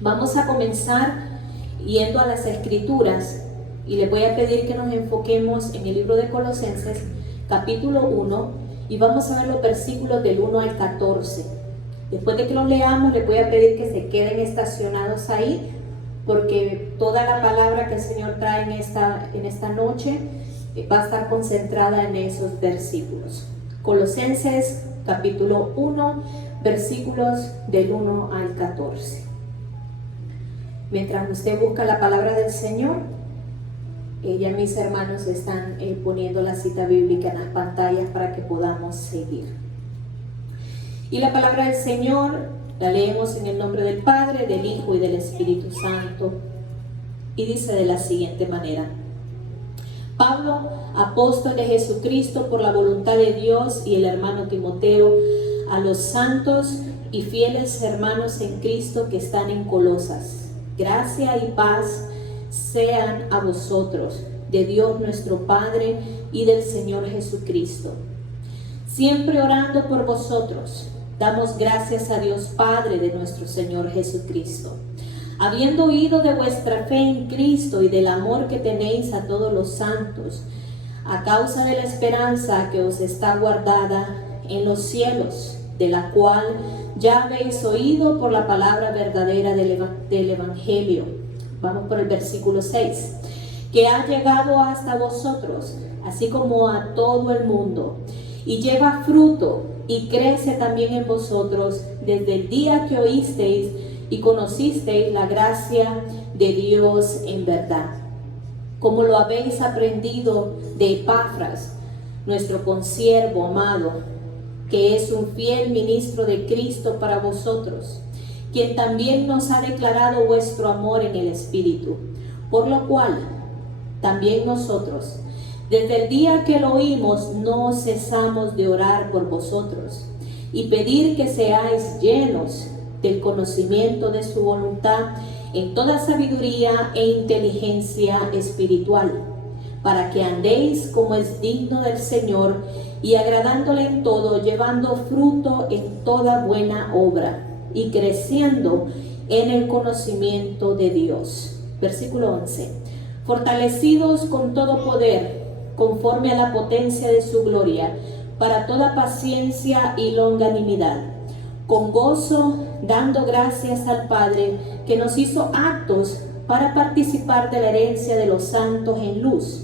Vamos a comenzar yendo a las Escrituras y les voy a pedir que nos enfoquemos en el libro de Colosenses, capítulo 1, y vamos a ver los versículos del 1 al 14. Después de que los leamos, les voy a pedir que se queden estacionados ahí, porque toda la palabra que el Señor trae en esta noche va a estar concentrada en esos versículos. Colosenses capítulo 1, versículos del 1 al 14. Mientras usted busca la palabra del Señor, ya mis hermanos están poniendo la cita bíblica en las pantallas para que podamos seguir. Y la palabra del Señor la leemos en el nombre del Padre, del Hijo y del Espíritu Santo. Y dice de la siguiente manera: Pablo, apóstol de Jesucristo por la voluntad de Dios, y el hermano Timoteo, a los santos y fieles hermanos en Cristo que están en Colosas. Gracia y paz sean a vosotros, de Dios nuestro Padre y del Señor Jesucristo. Siempre orando por vosotros, damos gracias a Dios Padre de nuestro Señor Jesucristo, habiendo oído de vuestra fe en Cristo y del amor que tenéis a todos los santos, a causa de la esperanza que os está guardada en los cielos, de la cual ya habéis oído por la palabra verdadera del Evangelio. Vamos por el versículo 6. Que ha llegado hasta vosotros, así como a todo el mundo, y lleva fruto y crece también en vosotros desde el día que oísteis y conocisteis la gracia de Dios en verdad, como lo habéis aprendido de Epafras, nuestro consiervo amado, que es un fiel ministro de Cristo para vosotros, quien también nos ha declarado vuestro amor en el Espíritu, por lo cual también nosotros, desde el día que lo oímos, no cesamos de orar por vosotros y pedir que seáis llenos del conocimiento de su voluntad en toda sabiduría e inteligencia espiritual, para que andéis como es digno del Señor y agradándole en todo, llevando fruto en toda buena obra y creciendo en el conocimiento de Dios. Versículo 11. Fortalecidos con todo poder, conforme a la potencia de su gloria, para toda paciencia y longanimidad, con gozo, dando gracias al Padre, que nos hizo aptos para participar de la herencia de los santos en luz,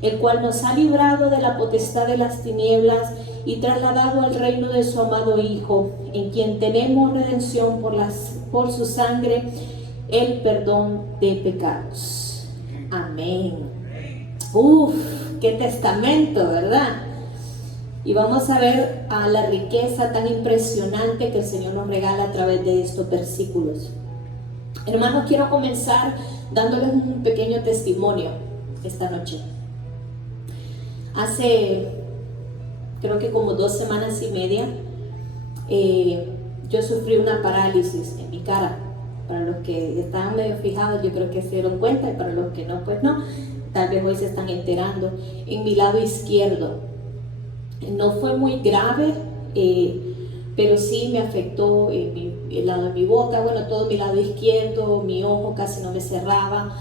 el cual nos ha librado de la potestad de las tinieblas y trasladado al reino de su amado Hijo, en quien tenemos redención por su sangre, el perdón de pecados. Amén. Qué testamento, ¿verdad? Y vamos a ver a la riqueza tan impresionante que el Señor nos regala a través de estos versículos. Hermanos, quiero comenzar dándoles un pequeño testimonio esta noche. Hace, creo que como 2 semanas y media, yo sufrí una parálisis en mi cara. Para los que estaban medio fijados, yo creo que se dieron cuenta, y para los que no, pues no. Tal vez hoy se están enterando. En mi lado izquierdo. No fue muy grave, pero sí me afectó el lado de mi boca, bueno, todo mi lado izquierdo, mi ojo casi no me cerraba.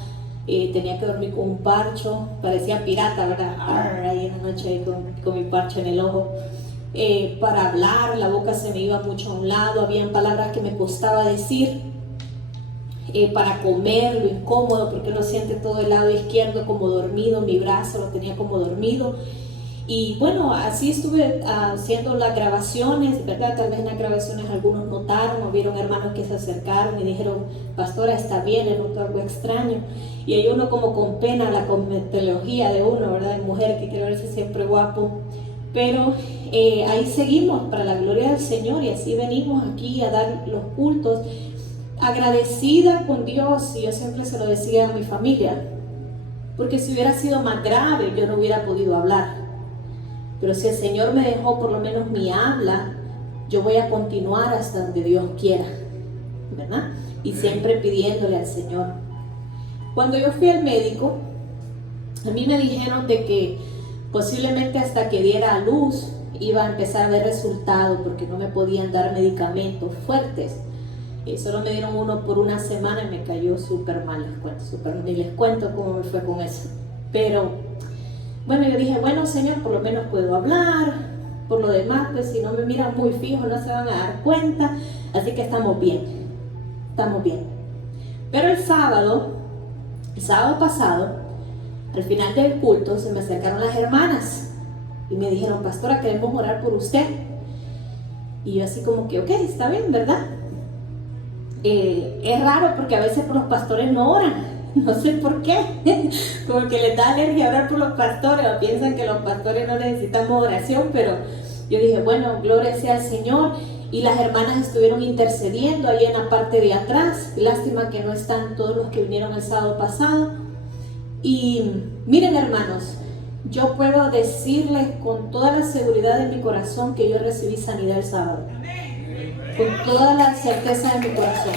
Tenía que dormir con un parcho, parecía pirata, ¿verdad? Ahí en la noche ahí con mi parcho en el ojo. Para hablar, la boca se me iba mucho a un lado, habían palabras que me costaba decir. Para comer, lo incómodo, porque uno siente todo el lado izquierdo como dormido, mi brazo lo tenía como dormido. Y bueno, así estuve haciendo las grabaciones, ¿verdad? Tal vez en las grabaciones algunos notaron o vieron hermanos que se acercaron y dijeron: pastora, está bien, le noto algo extraño. Y hay uno como con pena, la cosmetología de uno, ¿verdad? De mujer que quiere verse siempre guapo. Pero ahí seguimos para la gloria del Señor, y así venimos aquí a dar los cultos, agradecida con Dios. Y yo siempre se lo decía a mi familia, porque si hubiera sido más grave yo no hubiera podido hablar. Pero si el Señor me dejó por lo menos mi habla, yo voy a continuar hasta donde Dios quiera, ¿verdad? Y siempre pidiéndole al Señor. Cuando yo fui al médico, a mí me dijeron de que posiblemente hasta que diera a luz iba a empezar a ver resultados, porque no me podían dar medicamentos fuertes. Solo me dieron uno por una semana y me cayó súper mal, ni les cuento cómo me fue con eso. Pero bueno, yo dije, bueno, Señor, por lo menos puedo hablar. Por lo demás, pues si no me miran muy fijo, no se van a dar cuenta. Así que estamos bien. Pero el sábado pasado, al final del culto, se me acercaron las hermanas y me dijeron, pastora, queremos orar por usted. Y yo así como que, ok, está bien, ¿verdad? Es raro porque a veces los pastores no oran, no sé por qué, como que les da alergia orar por los pastores o piensan que los pastores no necesitamos oración, pero yo dije, bueno, gloria sea al Señor. Y las hermanas estuvieron intercediendo ahí en la parte de atrás. Lástima que no están todos los que vinieron el sábado pasado. Y miren, hermanos, yo puedo decirles con toda la seguridad de mi corazón que yo recibí sanidad el sábado. Con toda la certeza de mi corazón.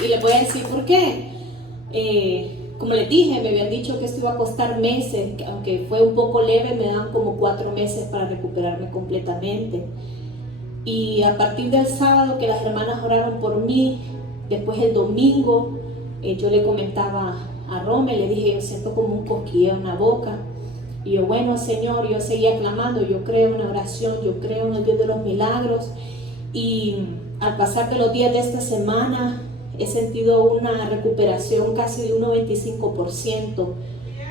Y les voy a decir por qué. Como les dije, me habían dicho que esto iba a costar meses, aunque fue un poco leve, me dan como 4 meses para recuperarme completamente. Y a partir del sábado que las hermanas oraron por mí, después el domingo, yo le comentaba a Rome, le dije, yo siento como un cosquilleo en la boca. Y yo, bueno, Señor, yo seguía clamando, yo creo en la oración, yo creo en el Dios de los milagros. Y al pasar de los días de esta semana, he sentido una recuperación casi de un 95%.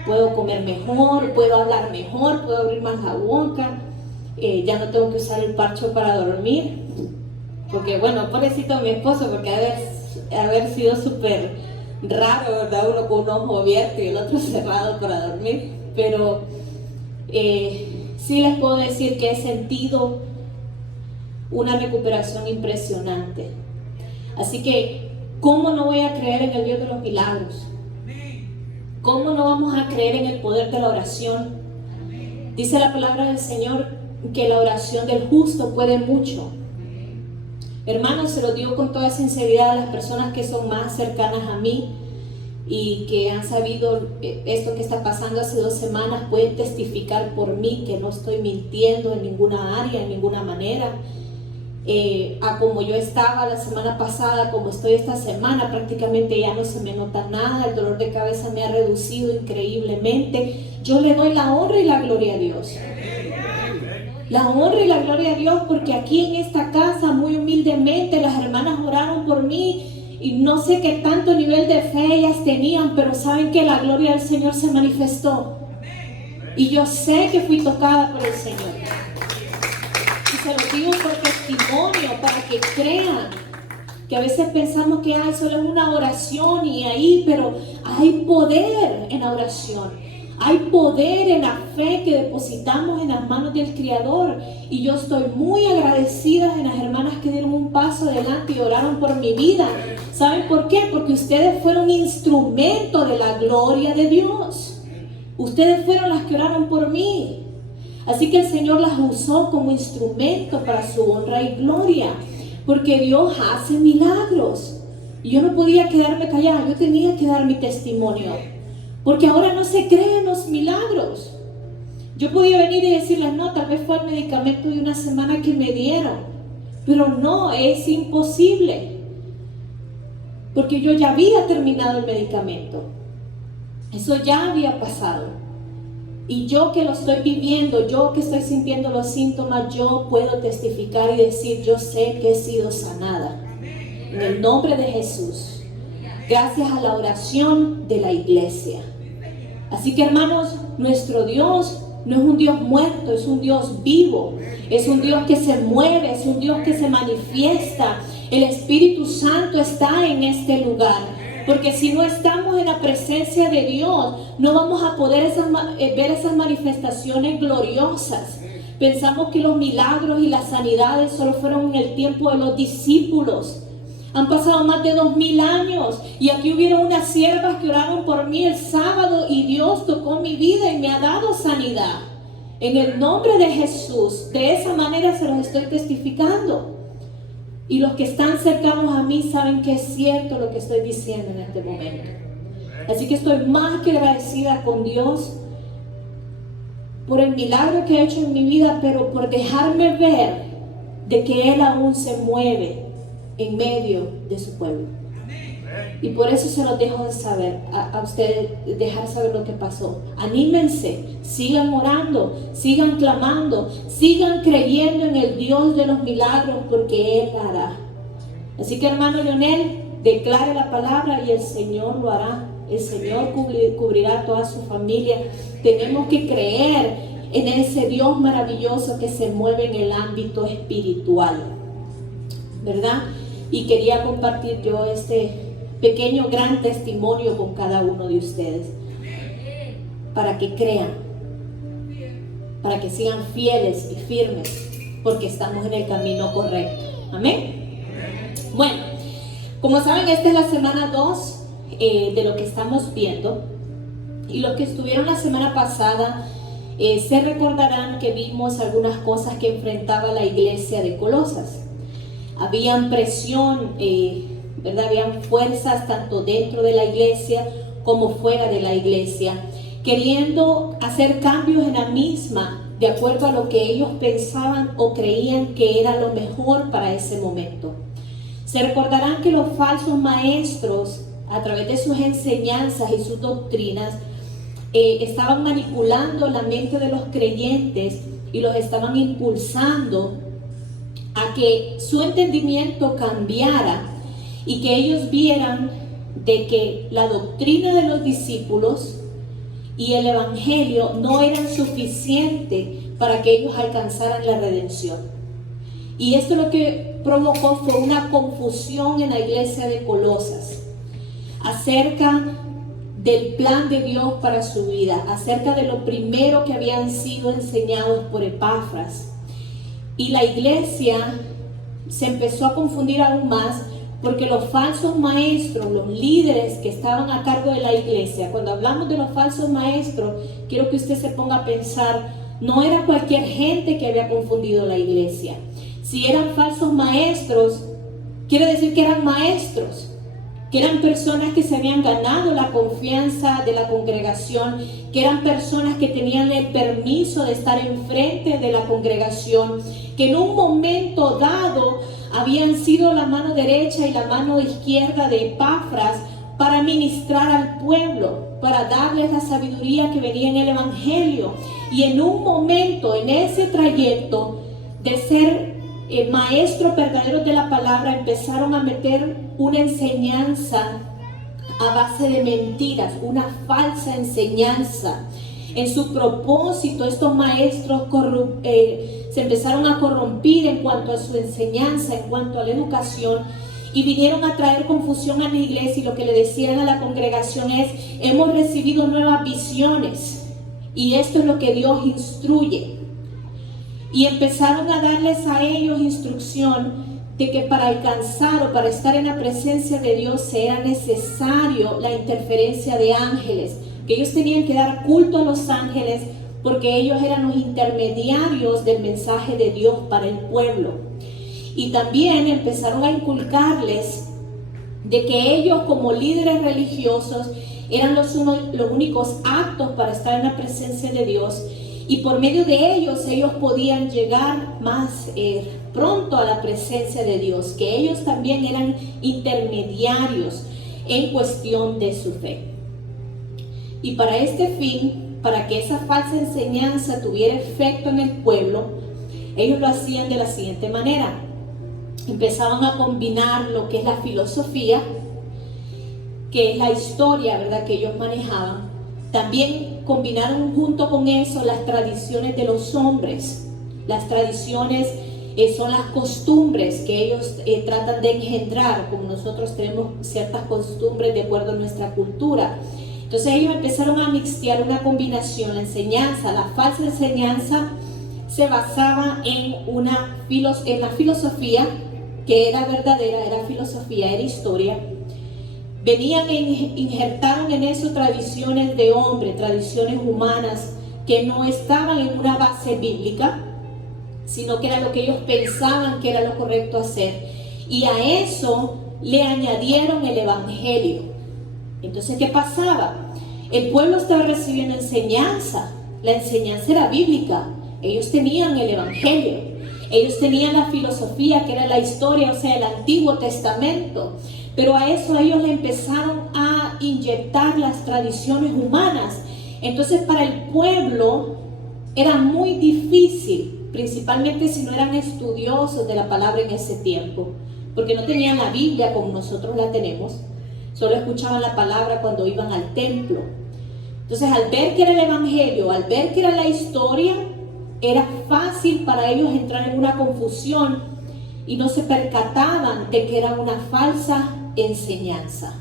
Puedo comer mejor, puedo hablar mejor, puedo abrir más la boca. Ya no tengo que usar el parcho para dormir. Porque, bueno, pobrecito mi esposo, porque haber sido súper raro, ¿verdad? Uno con un ojo abierto y el otro cerrado para dormir. Pero sí les puedo decir que he sentido una recuperación impresionante. Así que, ¿cómo no voy a creer en el Dios de los milagros? ¿Cómo no vamos a creer en el poder de la oración? Dice la palabra del Señor que la oración del justo puede mucho. Hermanos, se lo digo con toda sinceridad a las personas que son más cercanas a mí y que han sabido esto que está pasando hace 2 semanas, pueden testificar por mí que no estoy mintiendo en ninguna área, en ninguna manera. A como yo estaba la semana pasada, como estoy esta semana, prácticamente ya no se me nota nada, el dolor de cabeza me ha reducido increíblemente. Yo le doy la honra y la gloria a Dios. La honra y la gloria a Dios, porque aquí en esta casa, muy humildemente, las hermanas oraron por mí y no sé qué tanto nivel de fe ellas tenían, pero saben que la gloria del Señor se manifestó. Y yo sé que fui tocada por el Señor. Y se lo digo por testimonio, para que crean que a veces pensamos que solo es una oración y ahí, pero hay poder en la oración. Hay poder en la fe que depositamos en las manos del Creador. Y yo estoy muy agradecida en las hermanas que dieron un paso adelante y oraron por mi vida. ¿Saben por qué? Porque ustedes fueron instrumento de la gloria de Dios. Ustedes fueron las que oraron por mí. Así que el Señor las usó como instrumento para su honra y gloria. Porque Dios hace milagros. Y yo no podía quedarme callada, yo tenía que dar mi testimonio. Porque ahora no se creen los milagros. Yo podía venir y decirles, no, tal vez fue el medicamento de una semana que me dieron. Pero no, es imposible. Porque yo ya había terminado el medicamento. Eso ya había pasado. Y yo que lo estoy viviendo, yo que estoy sintiendo los síntomas, yo puedo testificar y decir, yo sé que he sido sanada. En el nombre de Jesús. Gracias a la oración de la iglesia. Así que, hermanos, nuestro Dios no es un Dios muerto, es un Dios vivo. Es un Dios que se mueve, es un Dios que se manifiesta. El Espíritu Santo está en este lugar. Porque si no estamos en la presencia de Dios, no vamos a poder ver esas manifestaciones gloriosas. Pensamos que los milagros y las sanidades solo fueron en el tiempo de los discípulos. Han pasado más de 2000 años y aquí hubieron unas siervas que oraron por mí el sábado y Dios tocó mi vida y me ha dado sanidad. En el nombre de Jesús, de esa manera se los estoy testificando. Y los que están cercanos a mí saben que es cierto lo que estoy diciendo en este momento. Así que estoy más que agradecida con Dios por el milagro que ha hecho en mi vida, pero por dejarme ver de que Él aún se mueve en medio de su pueblo. Y por eso se los dejo de saber, a ustedes, dejar saber lo que pasó. Anímense, sigan orando, sigan clamando, sigan creyendo en el Dios de los milagros, porque Él hará. Así que, hermano Leonel, declare la palabra y el Señor lo hará. El Señor cubrirá a toda su familia. Tenemos que creer en ese Dios maravilloso que se mueve en el ámbito espiritual, ¿verdad? Y quería compartir yo este pequeño gran testimonio con cada uno de ustedes, para que crean, para que sigan fieles y firmes, porque estamos en el camino correcto. Amén. Bueno, como saben, esta es la semana 2 de lo que estamos viendo, y los que estuvieron la semana pasada se recordarán que vimos algunas cosas que enfrentaba la iglesia de Colosas. Habían presión, ¿verdad? Habían fuerzas tanto dentro de la iglesia como fuera de la iglesia, queriendo hacer cambios en la misma de acuerdo a lo que ellos pensaban o creían que era lo mejor para ese momento. Se recordarán que los falsos maestros, a través de sus enseñanzas y sus doctrinas, estaban manipulando la mente de los creyentes y los estaban impulsando a que su entendimiento cambiara y que ellos vieran de que la doctrina de los discípulos y el evangelio no eran suficientes para que ellos alcanzaran la redención. Y esto lo que provocó fue una confusión en la iglesia de Colosas acerca del plan de Dios para su vida, acerca de lo primero que habían sido enseñados por Epafras. Y la iglesia se empezó a confundir aún más, porque los falsos maestros, los líderes que estaban a cargo de la iglesia, cuando hablamos de los falsos maestros, quiero que usted se ponga a pensar, no era cualquier gente que había confundido la iglesia. Si eran falsos maestros, quiere decir que eran maestros, que eran personas que se habían ganado la confianza de la congregación, que eran personas que tenían el permiso de estar enfrente de la congregación, que en un momento dado habían sido la mano derecha y la mano izquierda de Epafras para ministrar al pueblo, para darles la sabiduría que venía en el evangelio. Y en un momento, en ese trayecto de ser maestros verdaderos de la palabra, empezaron a meter una enseñanza a base de mentiras, una falsa enseñanza. En su propósito, estos maestros se empezaron a corrompir en cuanto a su enseñanza, en cuanto a la educación, y vinieron a traer confusión a la iglesia. Y lo que le decían a la congregación es: hemos recibido nuevas visiones y esto es lo que Dios instruye. Y empezaron a darles a ellos instrucción de que para alcanzar o para estar en la presencia de Dios era necesario la interferencia de ángeles, que ellos tenían que dar culto a los ángeles porque ellos eran los intermediarios del mensaje de Dios para el pueblo. Y también empezaron a inculcarles de que ellos, como líderes religiosos, eran los únicos aptos para estar en la presencia de Dios, y por medio de ellos podían llegar más pronto a la presencia de Dios, que ellos también eran intermediarios en cuestión de su fe. Y para este fin, para que esa falsa enseñanza tuviera efecto en el pueblo, ellos lo hacían de la siguiente manera: empezaban a combinar lo que es la filosofía, que es la historia, ¿verdad?, que ellos manejaban. También combinaron junto con eso las tradiciones de los hombres. Las tradiciones son las costumbres que ellos tratan de engendrar, como nosotros tenemos ciertas costumbres de acuerdo a nuestra cultura. Entonces ellos empezaron a mixtear una combinación. La enseñanza, la falsa enseñanza, se basaba en la filosofía, que era verdadera, era filosofía, era historia. Venían e injertaron en eso tradiciones de hombre, tradiciones humanas que no estaban en una base bíblica, sino que era lo que ellos pensaban que era lo correcto hacer. Y a eso le añadieron el evangelio. Entonces, ¿qué pasaba? El pueblo estaba recibiendo enseñanza. La enseñanza era bíblica. Ellos tenían el evangelio. Ellos tenían la filosofía, que era la historia, o sea, el Antiguo Testamento. Pero a eso ellos le empezaron a inyectar las tradiciones humanas. Entonces para el pueblo era muy difícil, principalmente si no eran estudiosos de la palabra en ese tiempo, porque no tenían la Biblia como nosotros la tenemos, solo escuchaban la palabra cuando iban al templo. Entonces al ver que era el evangelio, al ver que era la historia, era fácil para ellos entrar en una confusión y no se percataban de que era una falsa enseñanza.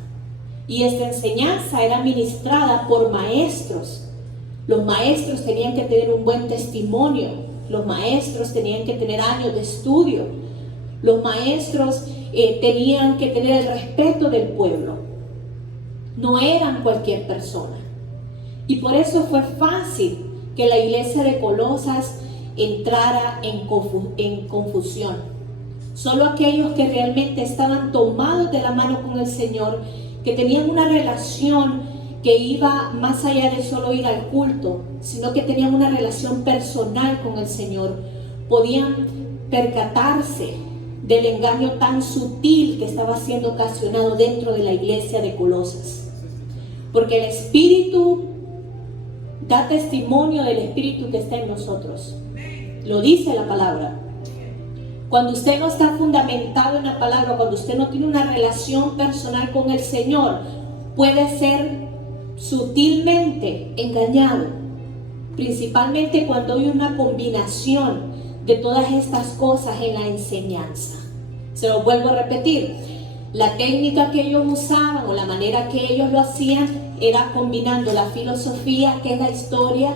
Y esta enseñanza era ministrada por maestros. Los maestros tenían que tener un buen testimonio, los maestros tenían que tener años de estudio, los maestros tenían que tener el respeto del pueblo. No eran cualquier persona. Y por eso fue fácil que la iglesia de Colosas entrara en confusión. Solo aquellos que realmente estaban tomados de la mano con el Señor, que tenían una relación que iba más allá de solo ir al culto, sino que tenían una relación personal con el Señor, podían percatarse del engaño tan sutil que estaba siendo ocasionado dentro de la iglesia de Colosas. Porque el Espíritu da testimonio del Espíritu que está en nosotros. Lo dice la palabra. Cuando usted no está fundamentado en la palabra, cuando usted no tiene una relación personal con el Señor, puede ser sutilmente engañado. Principalmente cuando hay una combinación de todas estas cosas en la enseñanza. Se lo vuelvo a repetir. La técnica que ellos usaban o la manera que ellos lo hacían era combinando la filosofía, que es la historia,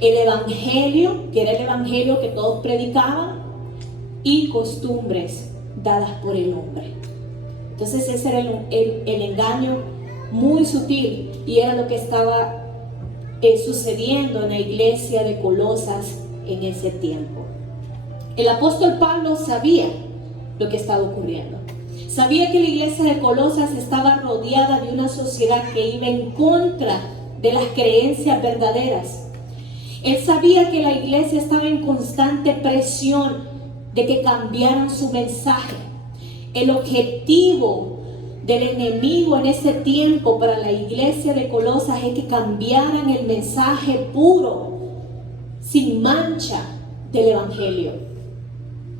el evangelio, que era el evangelio que todos predicaban, y costumbres dadas por el hombre. Entonces ese era el engaño muy sutil, y era lo que estaba sucediendo en la iglesia de Colosas en ese tiempo. El apóstol Pablo sabía lo que estaba ocurriendo. Sabía que la iglesia de Colosas estaba rodeada de una sociedad que iba en contra de las creencias verdaderas. Él sabía que la iglesia estaba en constante presión de que cambiaran su mensaje. El objetivo del enemigo en ese tiempo para la iglesia de Colosas es que cambiaran el mensaje puro, sin mancha del evangelio.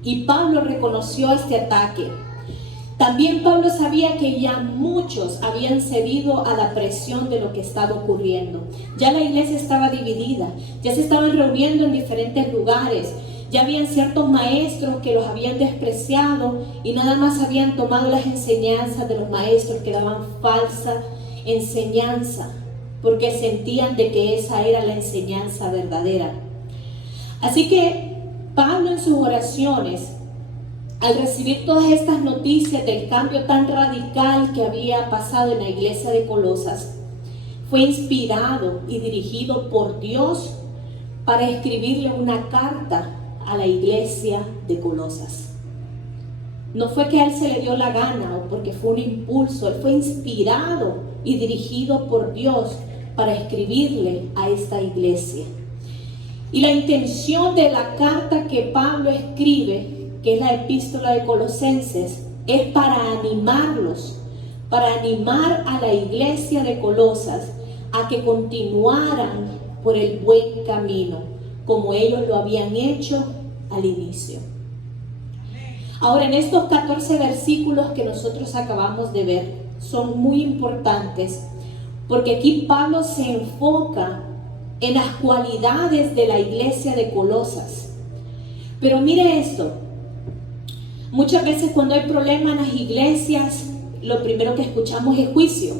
Y Pablo reconoció este ataque. También Pablo sabía que ya muchos habían cedido a la presión de lo que estaba ocurriendo. Ya la iglesia estaba dividida, ya se estaban reuniendo en diferentes lugares, ya habían ciertos maestros que los habían despreciado y nada más habían tomado las enseñanzas de los maestros que daban falsa enseñanza, porque sentían de que esa era la enseñanza verdadera. Así que Pablo en sus oraciones, al recibir todas estas noticias del cambio tan radical que había pasado en la iglesia de Colosas, fue inspirado y dirigido por Dios para escribirle una carta a la iglesia de Colosas. No fue que a él se le dio la gana o porque fue un impulso, él fue inspirado y dirigido por Dios para escribirle a esta iglesia. Y la intención de la carta que Pablo escribe, que es la epístola de Colosenses, es para animarlos, para animar a la iglesia de Colosas a que continuaran por el buen camino, como ellos lo habían hecho al inicio. Ahora, en estos 14 versículos que nosotros acabamos de ver, son muy importantes, porque aquí Pablo se enfoca en las cualidades de la iglesia de Colosas. Pero mire esto, muchas veces cuando hay problemas en las iglesias, lo primero que escuchamos es juicio,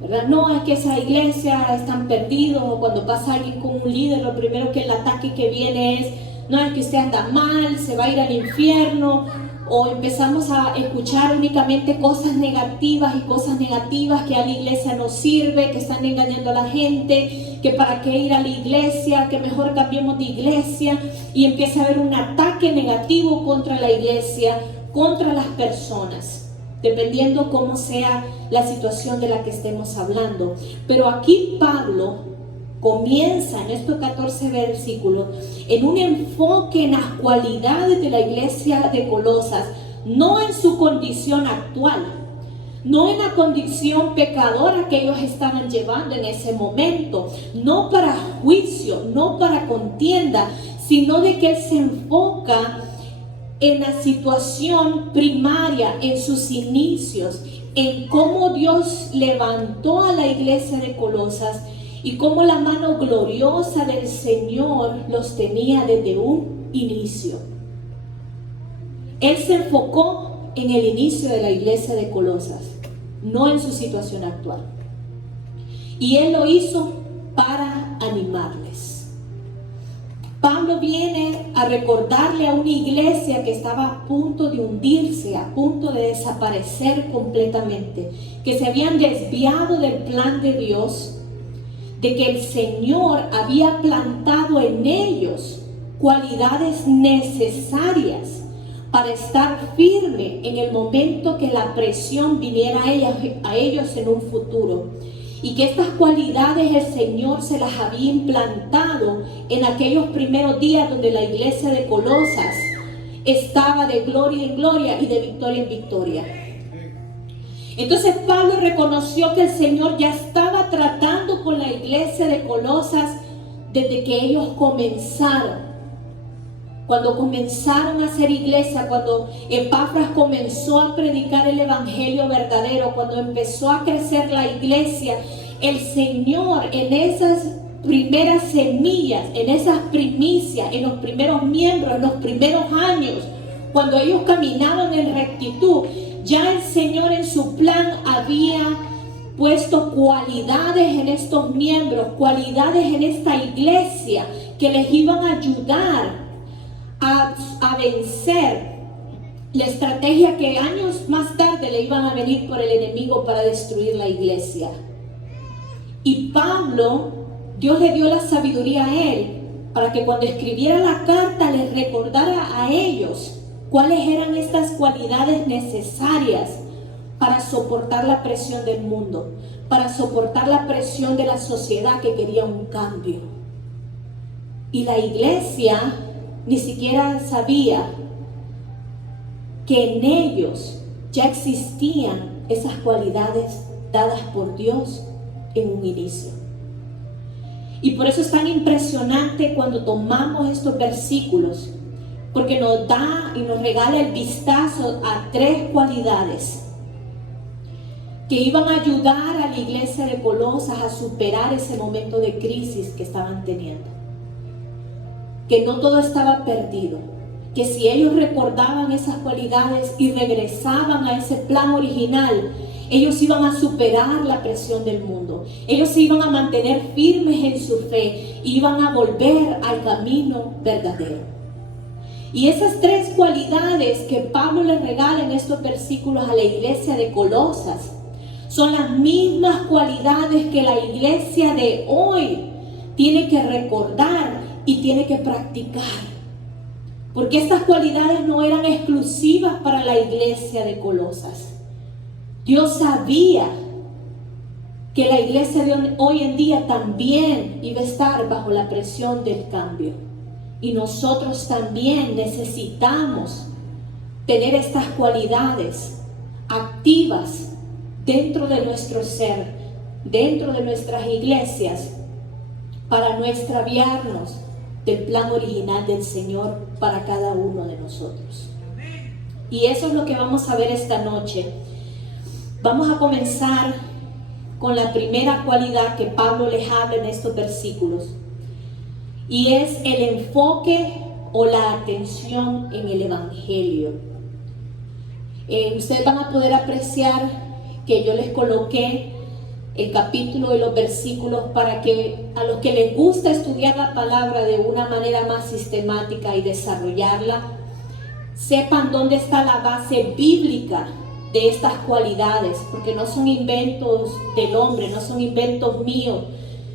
¿verdad? No, es que esa iglesia están perdidos, o cuando pasa alguien con un líder, lo primero que el ataque que viene es, no, es que usted anda mal, se va a ir al infierno, o empezamos a escuchar únicamente cosas negativas que a la iglesia no sirve, que están engañando a la gente, que para qué ir a la iglesia, que mejor cambiemos de iglesia, y empieza a haber un ataque negativo contra la iglesia, contra las personas, dependiendo cómo sea la situación de la que estemos hablando. Pero aquí Pablo comienza en estos 14 versículos en un enfoque en las cualidades de la iglesia de Colosas, no en su condición actual, no en la condición pecadora que ellos estaban llevando en ese momento, no para juicio, no para contienda, sino de que él se enfoca en la situación primaria, en sus inicios, en cómo Dios levantó a la iglesia de Colosas y cómo la mano gloriosa del Señor los tenía desde un inicio. Él se enfocó en el inicio de la iglesia de Colosas, no en su situación actual. Y él lo hizo para animarles. Pablo viene a recordarle a una iglesia que estaba a punto de hundirse, a punto de desaparecer completamente, que se habían desviado del plan de Dios, de que el Señor había plantado en ellos cualidades necesarias para estar firme en el momento que la presión viniera a ellos en un futuro. Y que estas cualidades el Señor se las había implantado en aquellos primeros días donde la iglesia de Colosas estaba de gloria en gloria y de victoria en victoria. Entonces Pablo reconoció que el Señor ya estaba tratando con la iglesia de Colosas desde que ellos comenzaron. Cuando comenzaron a hacer iglesia, cuando Epafras comenzó a predicar el evangelio verdadero, cuando empezó a crecer la iglesia, el Señor en esas primeras semillas, en esas primicias, en los primeros miembros, en los primeros años, cuando ellos caminaban en rectitud, ya el Señor en su plan había puesto cualidades en estos miembros, cualidades en esta iglesia que les iban a ayudar a vencer la estrategia que años más tarde le iban a venir por el enemigo para destruir la iglesia. Y Pablo, Dios le dio la sabiduría a él para que cuando escribiera la carta les recordara a ellos cuáles eran estas cualidades necesarias para soportar la presión del mundo, para soportar la presión de la sociedad que quería un cambio. Y la iglesia ni siquiera sabía que en ellos ya existían esas cualidades dadas por Dios en un inicio. Y por eso es tan impresionante cuando tomamos estos versículos, porque nos da y nos regala el vistazo a 3 cualidades que iban a ayudar a la iglesia de Colosas a superar ese momento de crisis que estaban teniendo. Que no todo estaba perdido, que si ellos recordaban esas cualidades y regresaban a ese plan original, ellos iban a superar la presión del mundo, ellos se iban a mantener firmes en su fe, iban a volver al camino verdadero. Y esas 3 cualidades que Pablo les regala en estos versículos a la iglesia de Colosas son las mismas cualidades que la iglesia de hoy tiene que recordar y tiene que practicar, porque estas cualidades no eran exclusivas para la iglesia de Colosas. Dios sabía que la iglesia de hoy en día también iba a estar bajo la presión del cambio, y nosotros también necesitamos tener estas cualidades activas dentro de nuestro ser, dentro de nuestras iglesias, para no extraviarnos del plan original del Señor para cada uno de nosotros. Y eso es lo que vamos a ver esta noche. Vamos a comenzar con la primera cualidad que Pablo les habla en estos versículos, y es el enfoque o la atención en el evangelio. Ustedes van a poder apreciar que yo les coloqué el capítulo y los versículos para que a los que les gusta estudiar la palabra de una manera más sistemática y desarrollarla, sepan dónde está la base bíblica de estas cualidades, porque no son inventos del hombre, no son inventos míos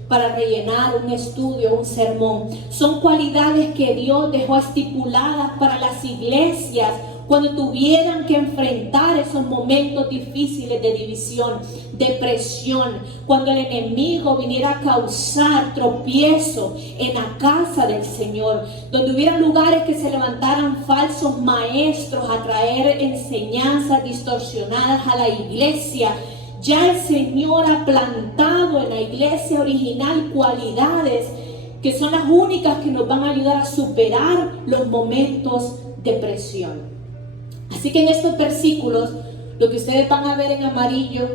para rellenar un estudio, un sermón. Son cualidades que Dios dejó estipuladas para las iglesias cuando tuvieran que enfrentar esos momentos difíciles de división, depresión, cuando el enemigo viniera a causar tropiezo en la casa del Señor, donde hubiera lugares que se levantaran falsos maestros a traer enseñanzas distorsionadas a la iglesia. Ya el Señor ha plantado en la iglesia original cualidades que son las únicas que nos van a ayudar a superar los momentos de presión. Así que en estos versículos, lo que ustedes van a ver en amarillo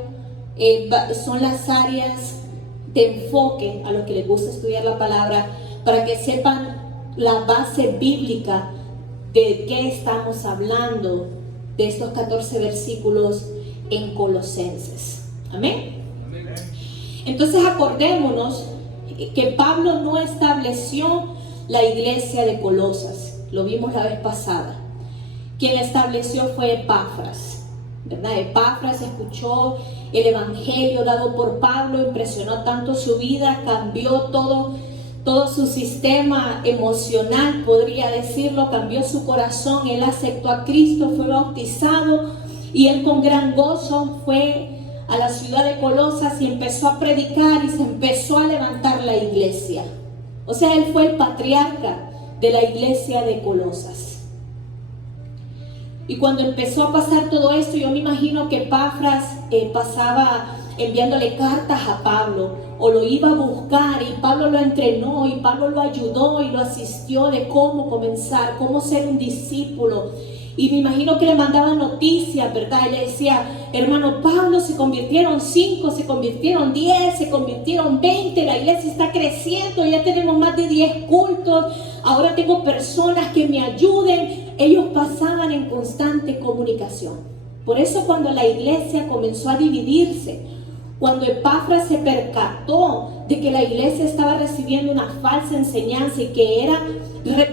son las áreas de enfoque a los que les gusta estudiar la palabra, para que sepan la base bíblica de qué estamos hablando de estos 14 versículos en Colosenses. Amén. Entonces acordémonos que Pablo no estableció la iglesia de Colosas, lo vimos la vez pasada. Quien la estableció fue Epafras, ¿verdad? Epafras escuchó el evangelio dado por Pablo, impresionó tanto su vida, cambió todo su sistema emocional, podría decirlo, cambió su corazón. Él aceptó a Cristo, fue bautizado y él con gran gozo fue a la ciudad de Colosas y empezó a predicar y se empezó a levantar la iglesia. O sea, él fue el patriarca de la iglesia de Colosas. Y cuando empezó a pasar todo esto, yo me imagino que Epafras pasaba enviándole cartas a Pablo, o lo iba a buscar, y Pablo lo entrenó, y Pablo lo ayudó y lo asistió de cómo comenzar, cómo ser un discípulo. Y me imagino que le mandaba noticias, ¿verdad? Ella decía: hermano Pablo, se convirtieron 5, se convirtieron 10, se convirtieron 20, la iglesia está creciendo, ya tenemos más de 10 cultos, ahora tengo personas que me ayuden. Ellos pasaban en constante comunicación. Por eso cuando la iglesia comenzó a dividirse, cuando Epafras se percató de que la iglesia estaba recibiendo una falsa enseñanza y que era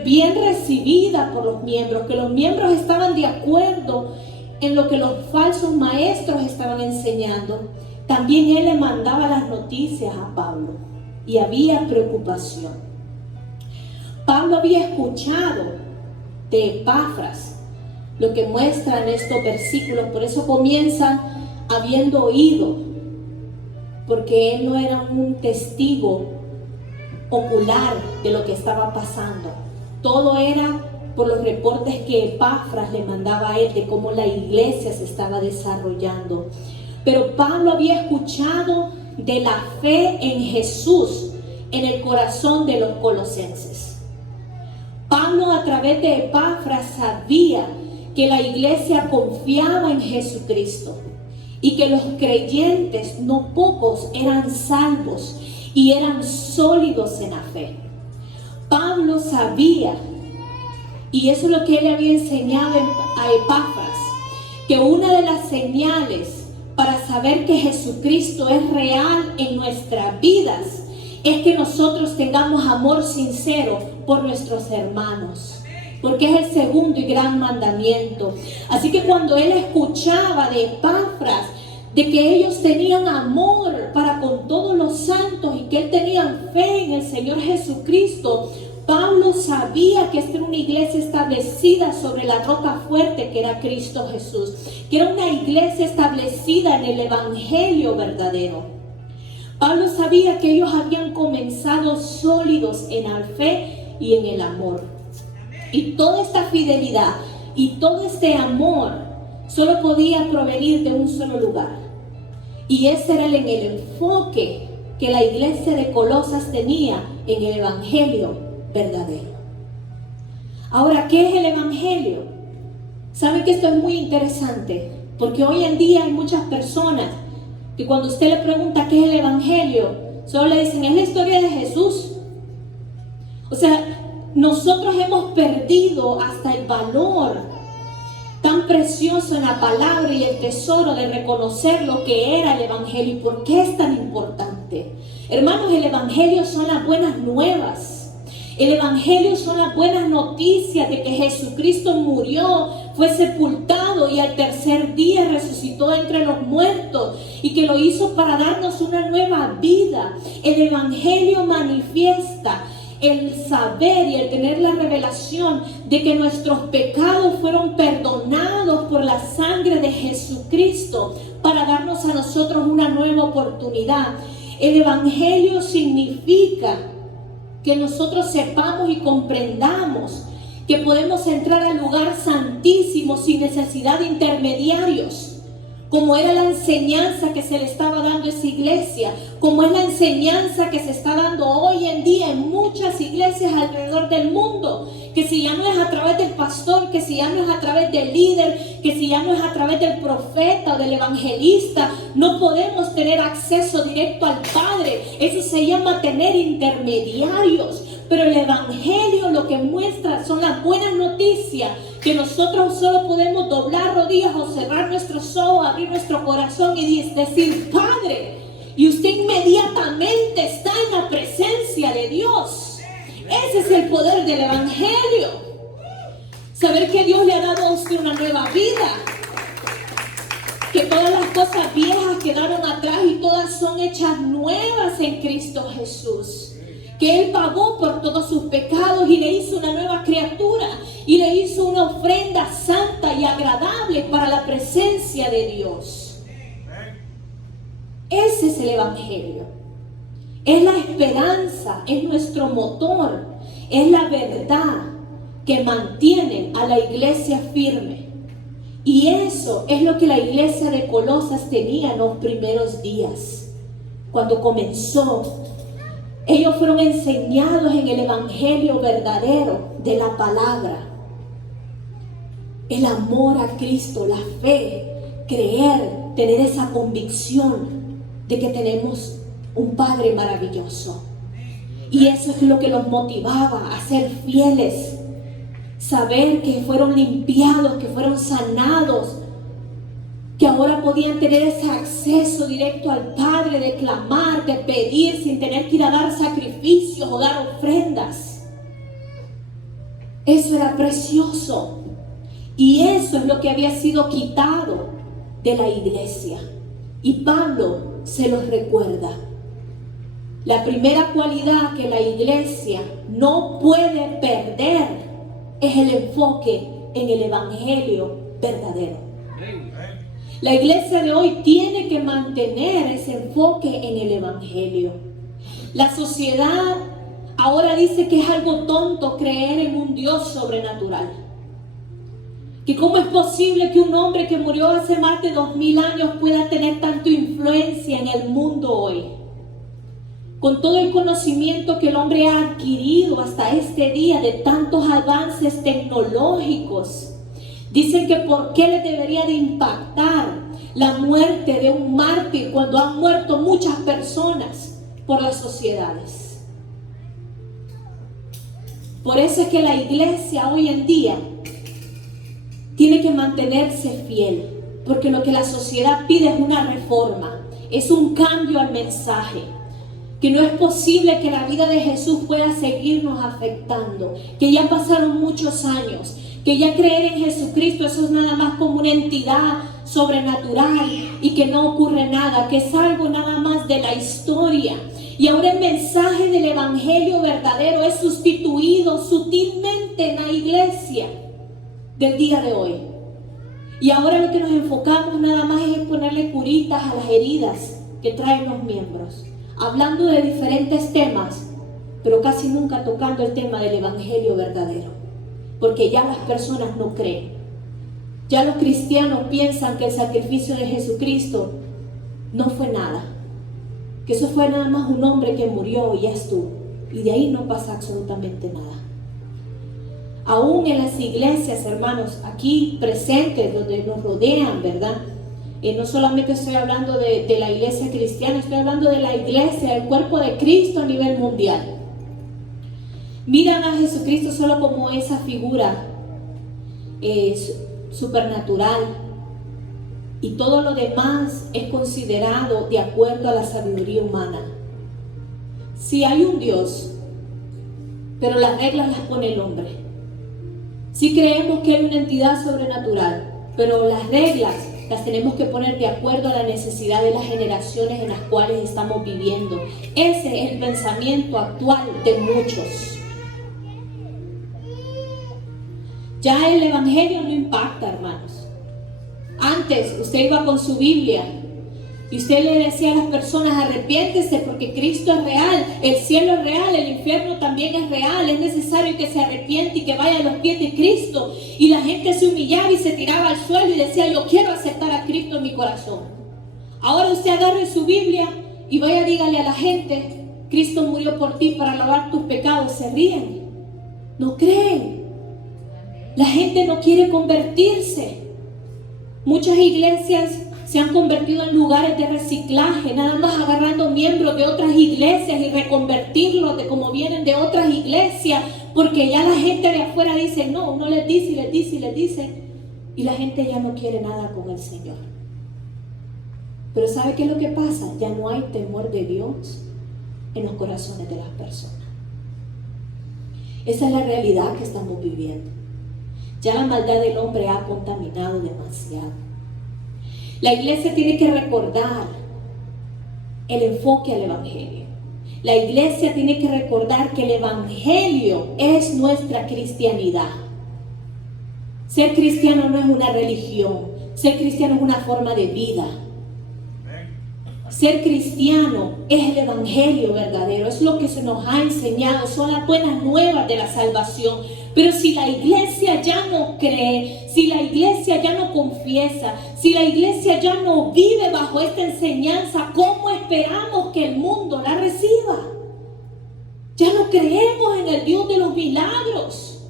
bien recibida por los miembros, que los miembros estaban de acuerdo en lo que los falsos maestros estaban enseñando, también él le mandaba las noticias a Pablo y había preocupación. Pablo había escuchado de Epafras lo que muestran estos versículos, por eso comienza habiendo oído, porque él no era un testigo ocular de lo que estaba pasando. Todo era por los reportes que Epafras le mandaba a él de cómo la iglesia se estaba desarrollando. Pero Pablo había escuchado de la fe en Jesús en el corazón de los colosenses. Pablo, a través de Epafras, sabía que la iglesia confiaba en Jesucristo y que los creyentes, no pocos, eran salvos y eran sólidos en la fe. Pablo sabía, y eso es lo que él había enseñado a Epafras, que una de las señales para saber que Jesucristo es real en nuestras vidas es que nosotros tengamos amor sincero por nuestros hermanos, porque es el segundo y gran mandamiento. Así que cuando él escuchaba de Epafras, de que ellos tenían amor para con todos los santos y que él tenían fe en el Señor Jesucristo, Pablo sabía que esta era una iglesia establecida sobre la roca fuerte que era Cristo Jesús, que era una iglesia establecida en el evangelio verdadero. Pablo sabía que ellos habían comenzado sólidos en la fe y en el amor. Y toda esta fidelidad y todo este amor solo podía provenir de un solo lugar. Y ese era el enfoque que la iglesia de Colosas tenía en el evangelio verdadero. Ahora, ¿qué es el evangelio? ¿Saben que esto es muy interesante? Porque hoy en día hay muchas personas que cuando usted le pregunta qué es el evangelio, solo le dicen: es la historia de Jesús. O sea, nosotros hemos perdido hasta el valor tan precioso en la palabra y el tesoro de reconocer lo que era el evangelio y por qué es tan importante. Hermanos, el evangelio son las buenas nuevas. El evangelio son las buenas noticias de que Jesucristo murió, fue sepultado y al tercer día resucitó entre los muertos y que lo hizo para darnos una nueva vida. El evangelio manifiesta el saber y el tener la revelación de que nuestros pecados fueron perdonados por la sangre de Jesucristo para darnos a nosotros una nueva oportunidad. El Evangelio significa que nosotros sepamos y comprendamos que podemos entrar al lugar santísimo sin necesidad de intermediarios, como era la enseñanza que se le estaba dando a esa iglesia, como es la enseñanza que se está dando hoy en día en muchas iglesias alrededor del mundo, que si ya no es a través del pastor, que si ya no es a través del líder, que si ya no es a través del profeta o del evangelista, no podemos tener acceso directo al Padre. Eso se llama tener intermediarios. Pero el Evangelio lo que muestra son las buenas noticias, que nosotros solo podemos doblar rodillas o cerrar nuestros ojos, abrir nuestro corazón y decir: Padre, y usted inmediatamente está en la presencia de Dios. Ese es el poder del Evangelio. Saber que Dios le ha dado a usted una nueva vida, que todas las cosas viejas quedaron atrás y todas son hechas nuevas en Cristo Jesús. Que Él pagó por todos sus pecados y le hizo una nueva criatura y le hizo una ofrenda santa y agradable para la presencia de Dios. Ese es el Evangelio. Es la esperanza, es nuestro motor, es la verdad que mantiene a la iglesia firme. Y eso es lo que la iglesia de Colosas tenía en los primeros días, cuando comenzó. Ellos fueron enseñados en el Evangelio verdadero de la palabra. El amor a Cristo, la fe, creer, tener esa convicción de que tenemos un Padre maravilloso. Y eso es lo que los motivaba a ser fieles. Saber que fueron limpiados, que fueron sanados, que ahora podían tener ese acceso directo al Padre, de clamar, de pedir sin tener que ir a dar sacrificios o dar ofrendas. Eso era precioso. Y eso es lo que había sido quitado de la iglesia. Y Pablo se los recuerda. La primera cualidad que la iglesia no puede perder es el enfoque en el Evangelio verdadero. La iglesia de hoy tiene que mantener ese enfoque en el Evangelio. La sociedad ahora dice que es algo tonto creer en un Dios sobrenatural. Que cómo es posible que un hombre que murió hace más de 2000 años pueda tener tanta influencia en el mundo hoy. Con todo el conocimiento que el hombre ha adquirido hasta este día de tantos avances tecnológicos, dicen que por qué le debería de impactar la muerte de un mártir cuando han muerto muchas personas por las sociedades. Por eso es que la iglesia hoy en día tiene que mantenerse fiel, porque lo que la sociedad pide es una reforma, es un cambio al mensaje. Que no es posible que la vida de Jesús pueda seguirnos afectando, que ya pasaron muchos años, que ya creer en Jesucristo eso es nada más como una entidad sobrenatural y que no ocurre nada, que es algo nada más de la historia. Y ahora el mensaje del Evangelio verdadero es sustituido sutilmente en la iglesia del día de hoy. Y ahora lo que nos enfocamos nada más es en ponerle curitas a las heridas que traen los miembros, hablando de diferentes temas, pero casi nunca tocando el tema del Evangelio verdadero, porque ya las personas no creen. Ya los cristianos piensan que el sacrificio de Jesucristo no fue nada, que eso fue nada más un hombre que murió y ya estuvo, y de ahí no pasa absolutamente nada. Aún en las iglesias, hermanos, aquí presentes, donde nos rodean, ¿verdad? No solamente estoy hablando de la iglesia cristiana, estoy hablando de la iglesia, el cuerpo de Cristo a nivel mundial. Miran a Jesucristo solo como esa figura supernatural, y todo lo demás es considerado de acuerdo a la sabiduría humana. Sí hay un Dios, pero las reglas las pone el hombre. Sí creemos que hay una entidad sobrenatural, pero las reglas las tenemos que poner de acuerdo a la necesidad de las generaciones en las cuales estamos viviendo. Ese es el pensamiento actual de muchos. Ya el evangelio no impacta, hermanos. Antes usted iba con su Biblia y usted le decía a las personas: arrepiéntese porque Cristo es real, el cielo es real, el infierno también es real, es necesario que se arrepiente y que vaya a los pies de Cristo. Y la gente se humillaba y se tiraba al suelo y decía: yo quiero aceptar a Cristo en mi corazón. Ahora usted agarre su Biblia y vaya, dígale a la gente: Cristo murió por ti para lavar tus pecados. Se ríen, no creen. La gente no quiere convertirse. Muchas iglesias se han convertido en lugares de reciclaje, nada más agarrando miembros de otras iglesias y reconvertirlos de como vienen de otras iglesias, porque ya la gente de afuera dice: no, uno les dice y les dice y les dice, y la gente ya no quiere nada con el Señor. Pero ¿sabe qué es lo que pasa? Ya no hay temor de Dios en los corazones de las personas. Esa es la realidad que estamos viviendo. Ya la maldad del hombre ha contaminado demasiado. La iglesia tiene que recordar el enfoque al evangelio. La iglesia tiene que recordar que el evangelio es nuestra cristianidad. Ser cristiano no es una religión. Ser cristiano es una forma de vida. Ser cristiano es el evangelio verdadero, es lo que se nos ha enseñado, son las buenas nuevas de la salvación. Pero si la iglesia ya no cree, si la iglesia ya no confiesa, si la iglesia ya no vive bajo esta enseñanza, ¿cómo esperamos que el mundo la reciba? Ya no creemos en el Dios de los milagros.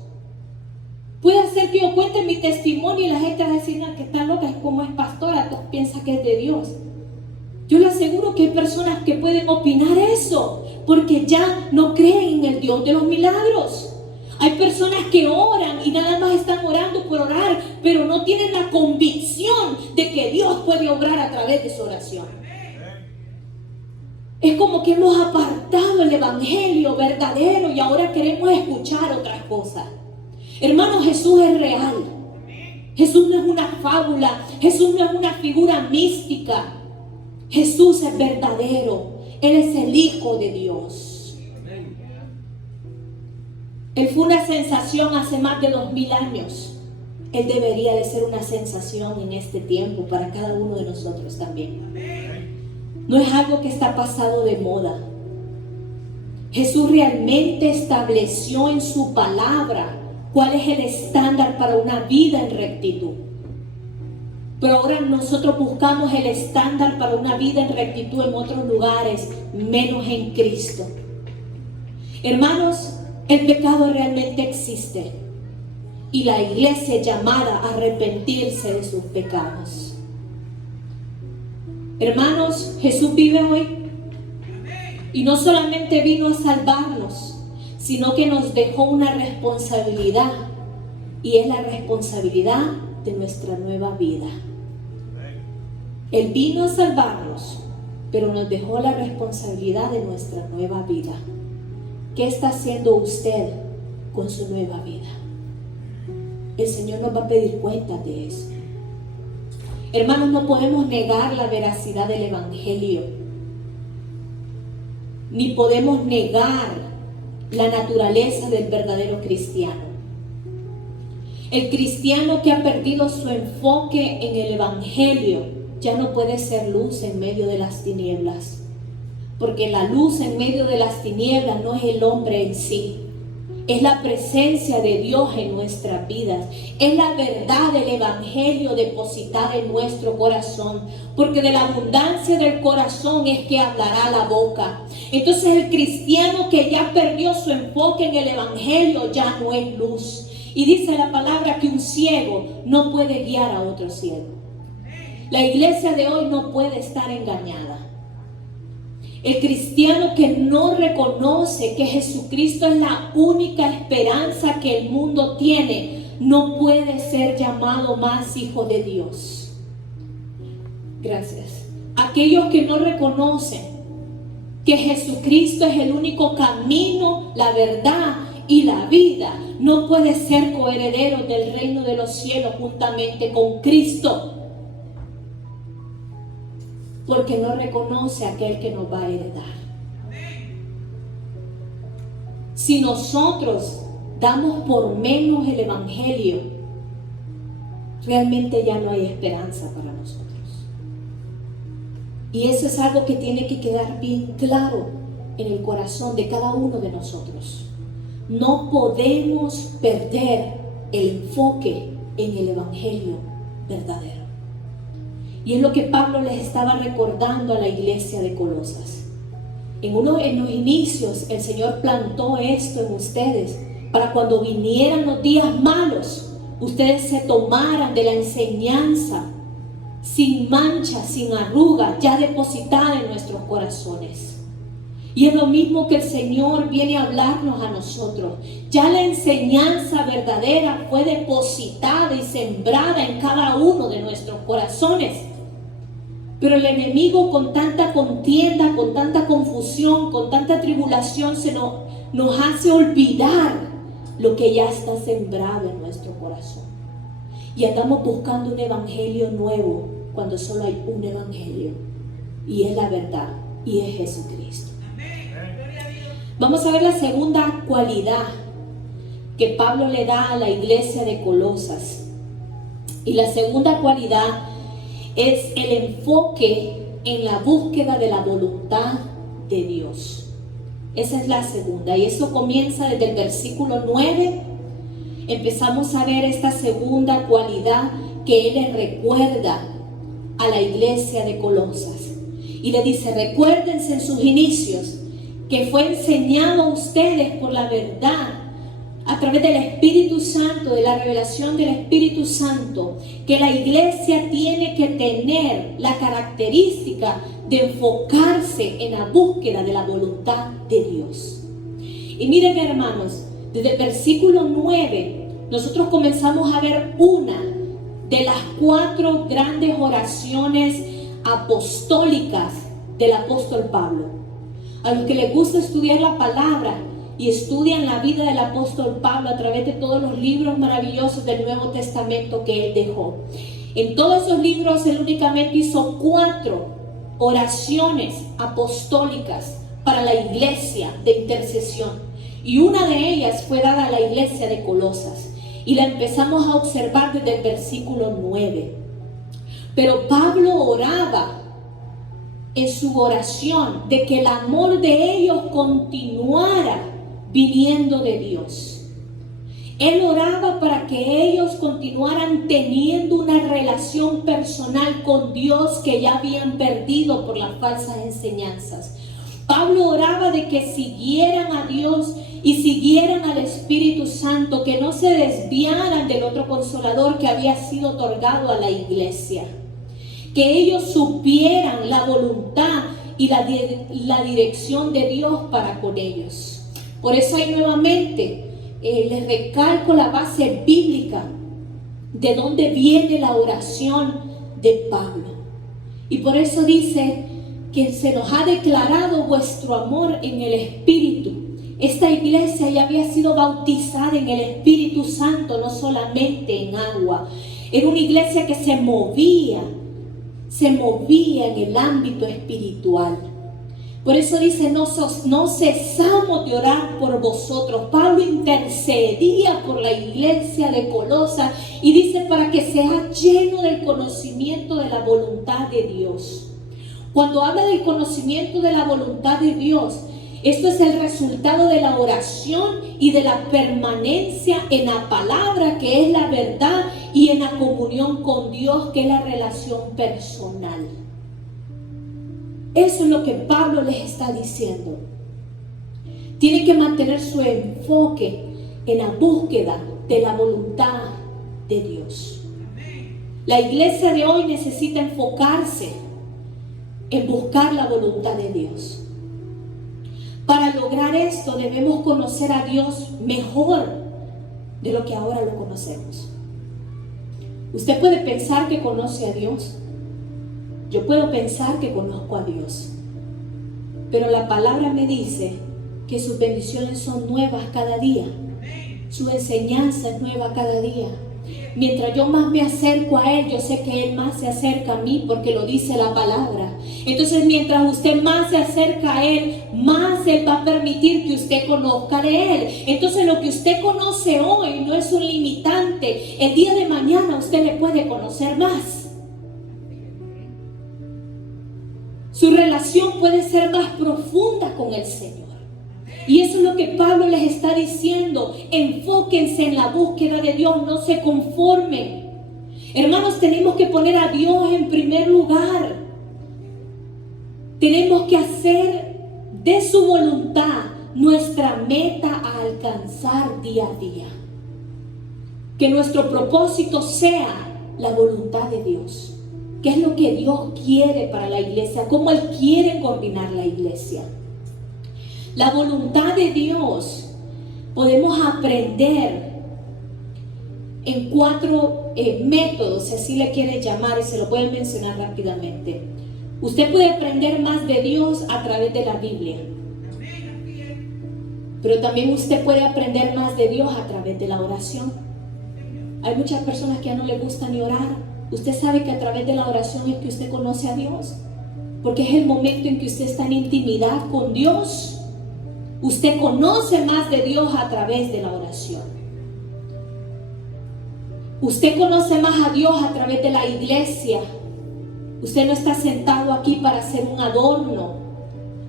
Puede ser que yo cuente mi testimonio y la gente va a decir: que está loca, es como es pastora, tú piensas que es de Dios. Yo le aseguro que hay personas que pueden opinar eso, porque ya no creen en el Dios de los milagros. Hay personas que oran y nada más están orando por orar, pero no tienen la convicción de que Dios puede obrar a través de su oración. Es como que hemos apartado el evangelio verdadero y ahora queremos escuchar otras cosas. Hermanos, Jesús es real. Jesús no es una fábula, Jesús no es una figura mística. Jesús es verdadero, Él es el Hijo de Dios. Él fue una sensación hace más de 2000 años. Él debería de ser una sensación en este tiempo para cada uno de nosotros también. No es algo que está pasado de moda. Jesús realmente estableció en su palabra cuál es el estándar para una vida en rectitud. Pero ahora nosotros buscamos el estándar para una vida en rectitud en otros lugares, menos en Cristo. Hermanos, el pecado realmente existe y la iglesia es llamada a arrepentirse de sus pecados. Hermanos, Jesús vive hoy y no solamente vino a salvarnos, sino que nos dejó una responsabilidad, y es la responsabilidad de nuestra nueva vida. Él vino a salvarnos, pero nos dejó la responsabilidad de nuestra nueva vida. ¿Qué está haciendo usted con su nueva vida? El Señor nos va a pedir cuentas de eso. Hermanos, no podemos negar la veracidad del evangelio, ni podemos negar la naturaleza del verdadero cristiano. El cristiano que ha perdido su enfoque en el evangelio ya no puede ser luz en medio de las tinieblas, porque la luz en medio de las tinieblas no es el hombre en sí, es la presencia de Dios en nuestras vidas, es la verdad del evangelio depositada en nuestro corazón, porque de la abundancia del corazón es que hablará la boca. Entonces el cristiano que ya perdió su enfoque en el evangelio ya no es luz. Y dice la palabra que un ciego no puede guiar a otro ciego. La iglesia de hoy no puede estar engañada. El cristiano que no reconoce que Jesucristo es la única esperanza que el mundo tiene, no puede ser llamado más hijo de Dios. Gracias. Aquellos que no reconocen que Jesucristo es el único camino, la verdad y la vida, no puede ser coheredero del reino de los cielos juntamente con Cristo, porque no reconoce a aquel que nos va a heredar. Si nosotros damos por menos el Evangelio, realmente ya no hay esperanza para nosotros. Y eso es algo que tiene que quedar bien claro en el corazón de cada uno de nosotros. No podemos perder el enfoque en el Evangelio verdadero. Y es lo que Pablo les estaba recordando a la iglesia de Colosas. En los inicios el Señor plantó esto en ustedes para cuando vinieran los días malos, ustedes se tomaran de la enseñanza sin mancha, sin arruga, ya depositada en nuestros corazones. Y es lo mismo que el Señor viene a hablarnos a nosotros. Ya la enseñanza verdadera fue depositada y sembrada en cada uno de nuestros corazones. Pero el enemigo, con tanta contienda, con tanta confusión, con tanta tribulación, nos hace olvidar lo que ya está sembrado en nuestro corazón. Y andamos buscando un evangelio nuevo cuando solo hay un evangelio. Y es la verdad, y es Jesucristo. Vamos a ver la segunda cualidad que Pablo le da a la iglesia de Colosas. Y la segunda cualidad es el enfoque en la búsqueda de la voluntad de Dios. Esa es la segunda, y eso comienza desde el versículo 9. Empezamos a ver esta segunda cualidad que él le recuerda a la iglesia de Colosas. Y le dice: recuérdense en sus inicios que fue enseñado a ustedes por la verdad, a través del Espíritu Santo, de la revelación del Espíritu Santo, que la iglesia tiene que tener la característica de enfocarse en la búsqueda de la voluntad de Dios. Y miren, hermanos, desde el versículo 9, nosotros comenzamos a ver una de las 4 grandes oraciones apostólicas del apóstol Pablo. A los que les gusta estudiar la palabra y estudian la vida del apóstol Pablo a través de todos los libros maravillosos del Nuevo Testamento que él dejó. En todos esos libros él únicamente hizo 4 oraciones apostólicas para la iglesia de intercesión. Y una de ellas fue dada a la iglesia de Colosas. Y la empezamos a observar desde el versículo 9. Pero Pablo oraba en su oración de que el amor de ellos continuara viniendo de Dios. Él oraba para que ellos continuaran teniendo una relación personal con Dios que ya habían perdido por las falsas enseñanzas. Pablo oraba de que siguieran a Dios y siguieran al Espíritu Santo, que no se desviaran del otro consolador que había sido otorgado a la iglesia. Que ellos supieran la voluntad y la dirección de Dios para con ellos. Por eso ahí nuevamente les recalco la base bíblica de donde viene la oración de Pablo. Y por eso dice que se nos ha declarado vuestro amor en el Espíritu. Esta iglesia ya había sido bautizada en el Espíritu Santo, no solamente en agua. Era una iglesia que se movía en el ámbito espiritual. Por eso dice: no cesamos de orar por vosotros. Pablo intercedía por la iglesia de Colosas y dice: para que sea lleno del conocimiento de la voluntad de Dios. Cuando habla del conocimiento de la voluntad de Dios, esto es el resultado de la oración y de la permanencia en la palabra, que es la verdad, y en la comunión con Dios, que es la relación personal. Eso es lo que Pablo les está diciendo. Tienen que mantener su enfoque en la búsqueda de la voluntad de Dios. La iglesia de hoy necesita enfocarse en buscar la voluntad de Dios. Para lograr esto debemos conocer a Dios mejor de lo que ahora lo conocemos. Usted puede pensar que conoce a Dios. Yo puedo pensar que conozco a Dios. Pero la palabra me dice que sus bendiciones son nuevas cada día. Su enseñanza es nueva cada día. Mientras yo más me acerco a Él, yo sé que Él más se acerca a mí porque lo dice la palabra. Entonces, mientras usted más se acerca a Él, más Él va a permitir que usted conozca de Él. Entonces, lo que usted conoce hoy no es un limitante. El día de mañana usted le puede conocer más. Su relación puede ser más profunda con el Señor. Y eso es lo que Pablo les está diciendo. Enfóquense en la búsqueda de Dios, no se conformen. Hermanos, tenemos que poner a Dios en primer lugar. Tenemos que hacer de su voluntad nuestra meta a alcanzar día a día. Que nuestro propósito sea la voluntad de Dios. ¿Qué es lo que Dios quiere para la iglesia? ¿Cómo Él quiere coordinar la iglesia? La voluntad de Dios podemos aprender en 4 métodos, si así le quiere llamar, y se lo pueden mencionar rápidamente. Usted puede aprender más de Dios a través de la Biblia, pero también usted puede aprender más de Dios a través de la oración. Hay muchas personas que ya no les gusta ni orar. Usted sabe que a través de la oración es que usted conoce a Dios, porque es el momento en que usted está en intimidad con Dios. Usted conoce más de Dios a través de la oración. Usted conoce más a Dios a través de la iglesia. Usted no está sentado aquí para ser un adorno.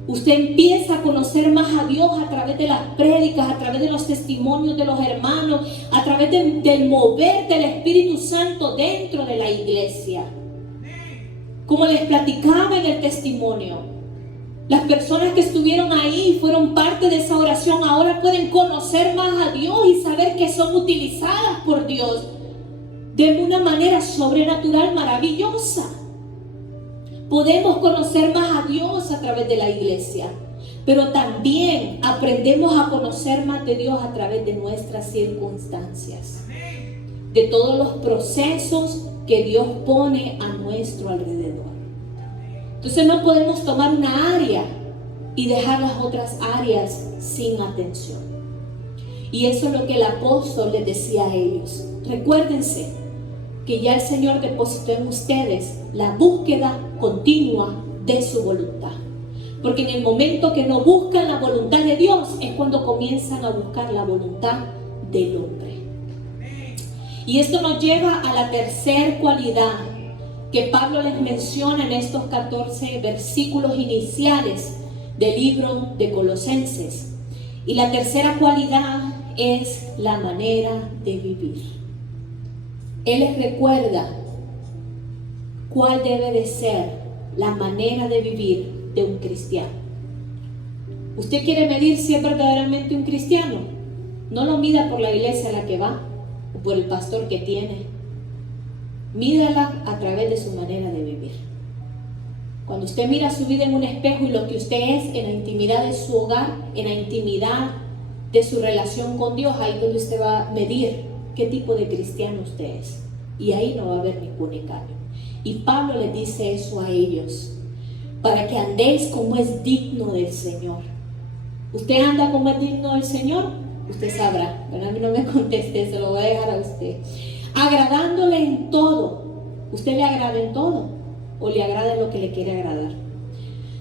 Usted empieza a conocer más a Dios a través de las prédicas, a través de los testimonios de los hermanos, a través del mover del Espíritu Santo dentro de la iglesia. Como les platicaba en el testimonio, las personas que estuvieron ahí fueron parte de esa oración. Ahora pueden conocer más a Dios y saber que son utilizadas por Dios de una manera sobrenatural, maravillosa. Podemos conocer más a Dios a través de la iglesia, pero también aprendemos a conocer más de Dios a través de nuestras circunstancias, de todos los procesos que Dios pone a nuestro alrededor. Entonces no podemos tomar una área y dejar las otras áreas sin atención. Y eso es lo que el apóstol les decía a ellos. Recuérdense que ya el Señor depositó en ustedes la búsqueda continua de su voluntad. Porque en el momento que no buscan la voluntad de Dios es cuando comienzan a buscar la voluntad del hombre. Y esto nos lleva a la tercera cualidad que Pablo les menciona en estos 14 versículos iniciales del libro de Colosenses. Y la tercera cualidad es la manera de vivir. Él les recuerda cuál debe de ser la manera de vivir de un cristiano. ¿Usted quiere medir si es verdaderamente un cristiano? No lo mida por la iglesia a la que va o por el pastor que tiene. Mídala a través de su manera de vivir. Cuando usted mira su vida en un espejo y lo que usted es en la intimidad de su hogar, en la intimidad de su relación con Dios, ahí es donde usted va a medir qué tipo de cristiano usted es. Y ahí no va a haber ningún engaño. Y Pablo les dice eso a ellos, para que andéis como es digno del Señor. ¿Usted anda como es digno del Señor? Usted sabrá. Bueno, a mí no me conteste, se lo voy a dejar a usted. Agradándole en todo. ¿Usted le agrada en todo? ¿O le agrada en lo que le quiere agradar?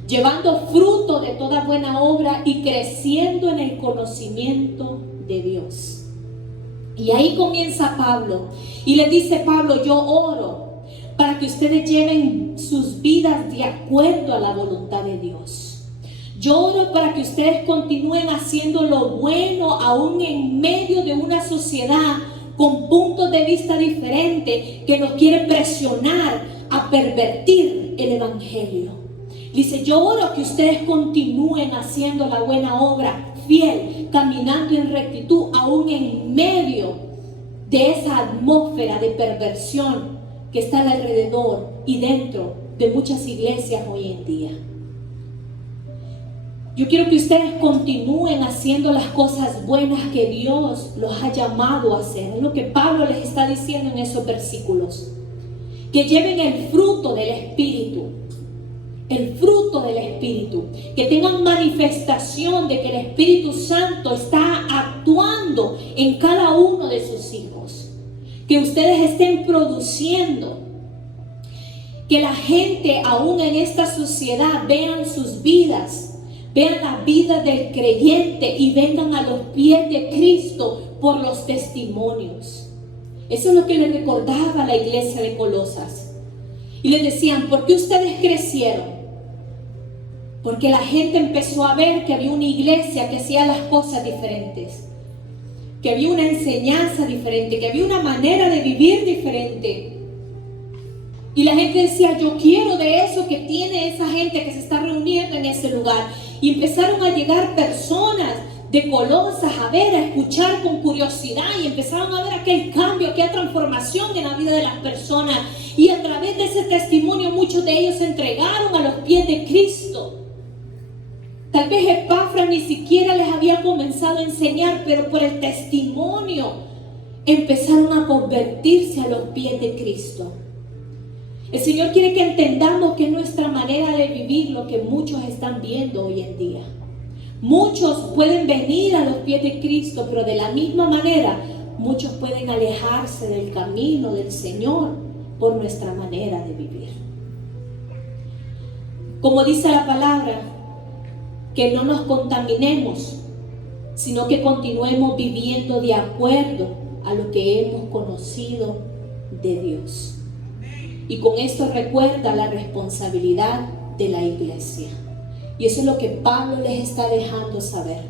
Llevando fruto de toda buena obra y creciendo en el conocimiento de Dios. Y ahí comienza Pablo. Y le dice Pablo, yo oro para que ustedes lleven sus vidas de acuerdo a la voluntad de Dios. Yo oro para que ustedes continúen haciendo lo bueno aún en medio de una sociedad con puntos de vista diferentes que nos quiere presionar a pervertir el evangelio. Dice, yo oro que ustedes continúen haciendo la buena obra, fiel, caminando en rectitud, aún en medio de esa atmósfera de perversión que está alrededor y dentro de muchas iglesias hoy en día. Yo quiero que ustedes continúen haciendo las cosas buenas que Dios los ha llamado a hacer. Es lo que Pablo les está diciendo en esos versículos. Que lleven el fruto del Espíritu. El fruto del Espíritu. Que tengan manifestación de que el Espíritu Santo está actuando en cada uno de sus hijos. que ustedes estén produciendo, que la gente aún en esta sociedad vean sus vidas, vean la vida del creyente y vengan a los pies de Cristo por los testimonios. Eso es lo que le recordaba a la iglesia de Colosas. Y les decían, ¿por qué ustedes crecieron? Porque la gente empezó a ver que había una iglesia que hacía las cosas diferentes, que había una enseñanza diferente, que había una manera de vivir diferente. Y la gente decía, yo quiero de eso que tiene esa gente que se está reuniendo en ese lugar. Y empezaron a llegar personas de Colosas a ver, a escuchar con curiosidad, y empezaron a ver aquel cambio, aquella transformación en la vida de las personas. Y a través de ese testimonio muchos de ellos se entregaron a los pies de Cristo. Tal vez Epafras ni siquiera les había comenzado a enseñar, pero por el testimonio empezaron a convertirse a los pies de Cristo. El Señor quiere que entendamos que es nuestra manera de vivir lo que muchos están viendo hoy en día. Muchos pueden venir a los pies de Cristo, pero de la misma manera muchos pueden alejarse del camino del Señor por nuestra manera de vivir. Como dice la palabra, que no nos contaminemos, sino que continuemos viviendo de acuerdo a lo que hemos conocido de Dios. Y con esto recuerda la responsabilidad de la iglesia. Y eso es lo que Pablo les está dejando saber.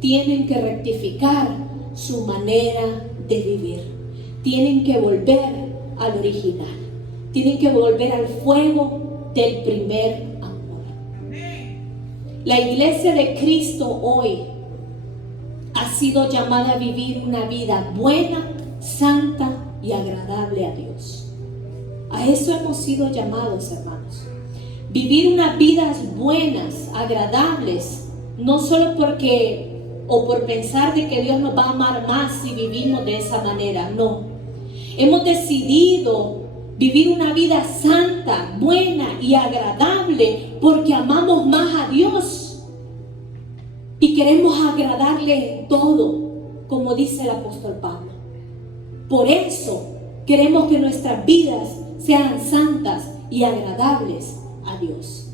Tienen que rectificar su manera de vivir. Tienen que volver al original. Tienen que volver al fuego del primer amor. La iglesia de Cristo hoy ha sido llamada a vivir una vida buena, santa y agradable a Dios. A eso hemos sido llamados, hermanos. Vivir unas vidas buenas, agradables, no solo porque o por pensar de que Dios nos va a amar más si vivimos de esa manera, no. Hemos decidido vivir una vida santa, buena y agradable porque amamos más a Dios y queremos agradarle en todo, como dice el apóstol Pablo. Por eso queremos que nuestras vidas sean santas y agradables a Dios,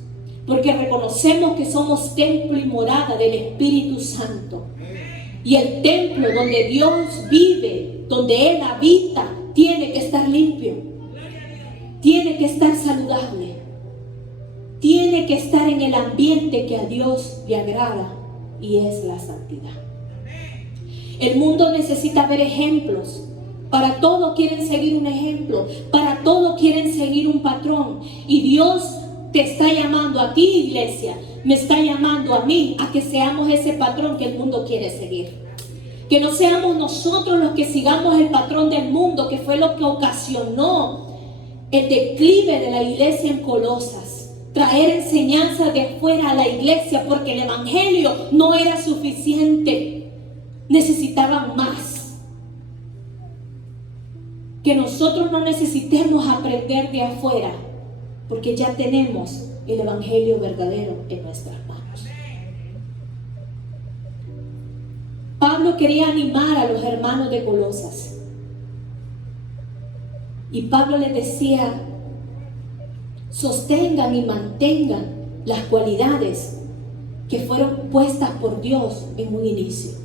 porque reconocemos que somos templo y morada del Espíritu Santo, y el templo donde Dios vive, donde Él habita, tiene que estar limpio, tiene que estar saludable, tiene que estar en el ambiente que a Dios le agrada, y es la santidad. El mundo necesita ver ejemplos. Para todo quieren seguir un ejemplo, para todo quieren seguir un patrón. Y Dios te está llamando a ti, iglesia, me está llamando a mí a que seamos ese patrón que el mundo quiere seguir. Que no seamos nosotros los que sigamos el patrón del mundo, que fue lo que ocasionó el declive de la iglesia en Colosas. Traer enseñanza de afuera a la iglesia porque el evangelio no era suficiente. Necesitaban más. Que nosotros no necesitemos aprender de afuera, porque ya tenemos el evangelio verdadero en nuestras manos. Pablo quería animar a los hermanos de Colosas. Y Pablo les decía, sostengan y mantengan las cualidades que fueron puestas por Dios en un inicio.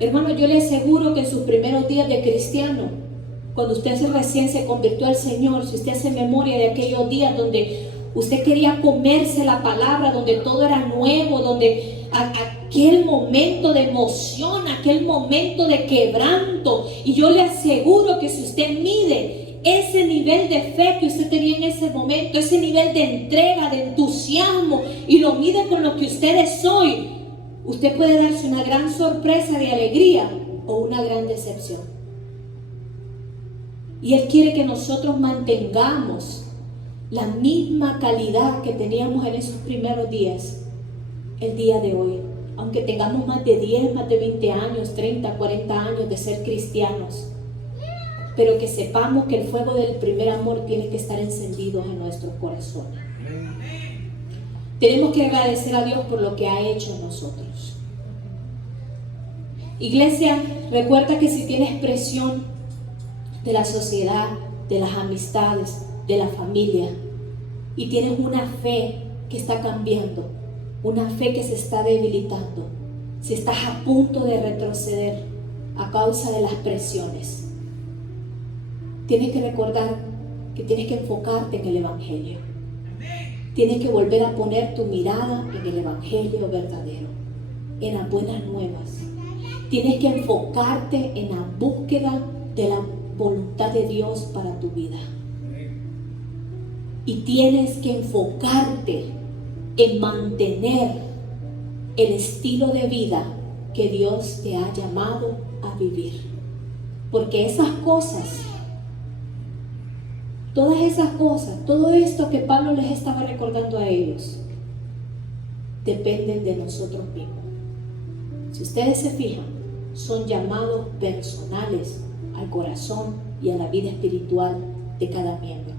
Hermano, yo le aseguro que en sus primeros días de cristiano, cuando usted recién se convirtió al Señor, si usted hace memoria de aquellos días donde usted quería comerse la palabra, donde todo era nuevo, donde aquel momento de emoción, aquel momento de quebranto, y yo le aseguro que si usted mide ese nivel de fe que usted tenía en ese momento, ese nivel de entrega, de entusiasmo, y lo mide con lo que usted es hoy, usted puede darse una gran sorpresa de alegría o una gran decepción. Y Él quiere que nosotros mantengamos la misma calidad que teníamos en esos primeros días, el día de hoy. Aunque tengamos más de 10, más de 20 años, 30, 40 años de ser cristianos. Pero que sepamos que el fuego del primer amor tiene que estar encendido en nuestros corazones. Tenemos que agradecer a Dios por lo que ha hecho en nosotros. Iglesia, recuerda que si tienes presión, de la sociedad, de las amistades, de la familia. Y tienes una fe que está cambiando, una fe que se está debilitando. Si estás a punto de retroceder a causa de las presiones, tienes que recordar que tienes que enfocarte en el Evangelio. Tienes que volver a poner tu mirada en el Evangelio verdadero, en las buenas nuevas. Tienes que enfocarte en la búsqueda de la voluntad de Dios para tu vida. Y tienes que enfocarte en mantener el estilo de vida que Dios te ha llamado a vivir. Porque esas cosas, todas esas cosas, todo esto que Pablo les estaba recordando a ellos, dependen de nosotros mismos. Si ustedes se fijan, son llamados personales al corazón y a la vida espiritual de cada miembro.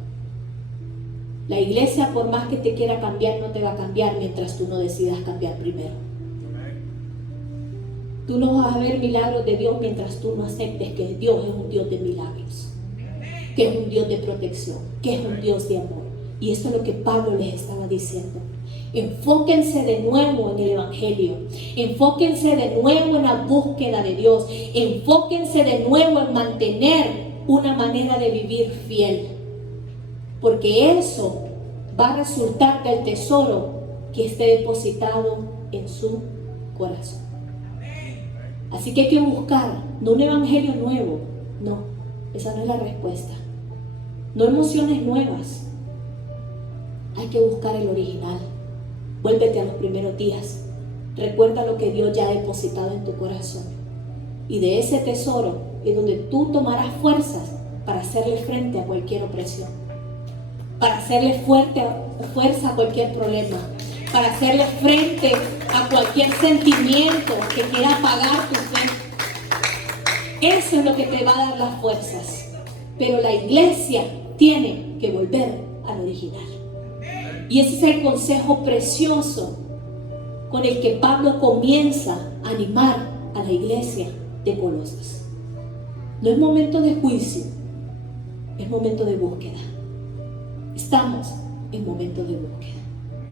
La iglesia, por más que te quiera cambiar, no te va a cambiar mientras tú no decidas cambiar primero. Tú no vas a ver milagros de Dios mientras tú no aceptes que Dios es un Dios de milagros, que es un Dios de protección, que es un Dios de amor. Y esto es lo que Pablo les estaba diciendo. Enfóquense de nuevo en el Evangelio. Enfóquense de nuevo en la búsqueda de Dios. Enfóquense de nuevo en mantener una manera de vivir fiel. Porque eso va a resultar del tesoro que esté depositado en su corazón. Así que hay que buscar, no un evangelio nuevo, no, esa no es la respuesta. No emociones nuevas, hay que buscar el original. Vuélvete a los primeros días, recuerda lo que Dios ya ha depositado en tu corazón. Y de ese tesoro es donde tú tomarás fuerzas para hacerle frente a cualquier opresión, para hacerle fuerza a cualquier problema, para hacerle frente a cualquier sentimiento que quiera apagar tu fe. Eso es lo que te va a dar las fuerzas. Pero la iglesia tiene que volver al original. Y ese es el consejo precioso con el que Pablo comienza a animar a la iglesia de Colosas. No es momento de juicio, es momento de búsqueda. Estamos en momento de búsqueda.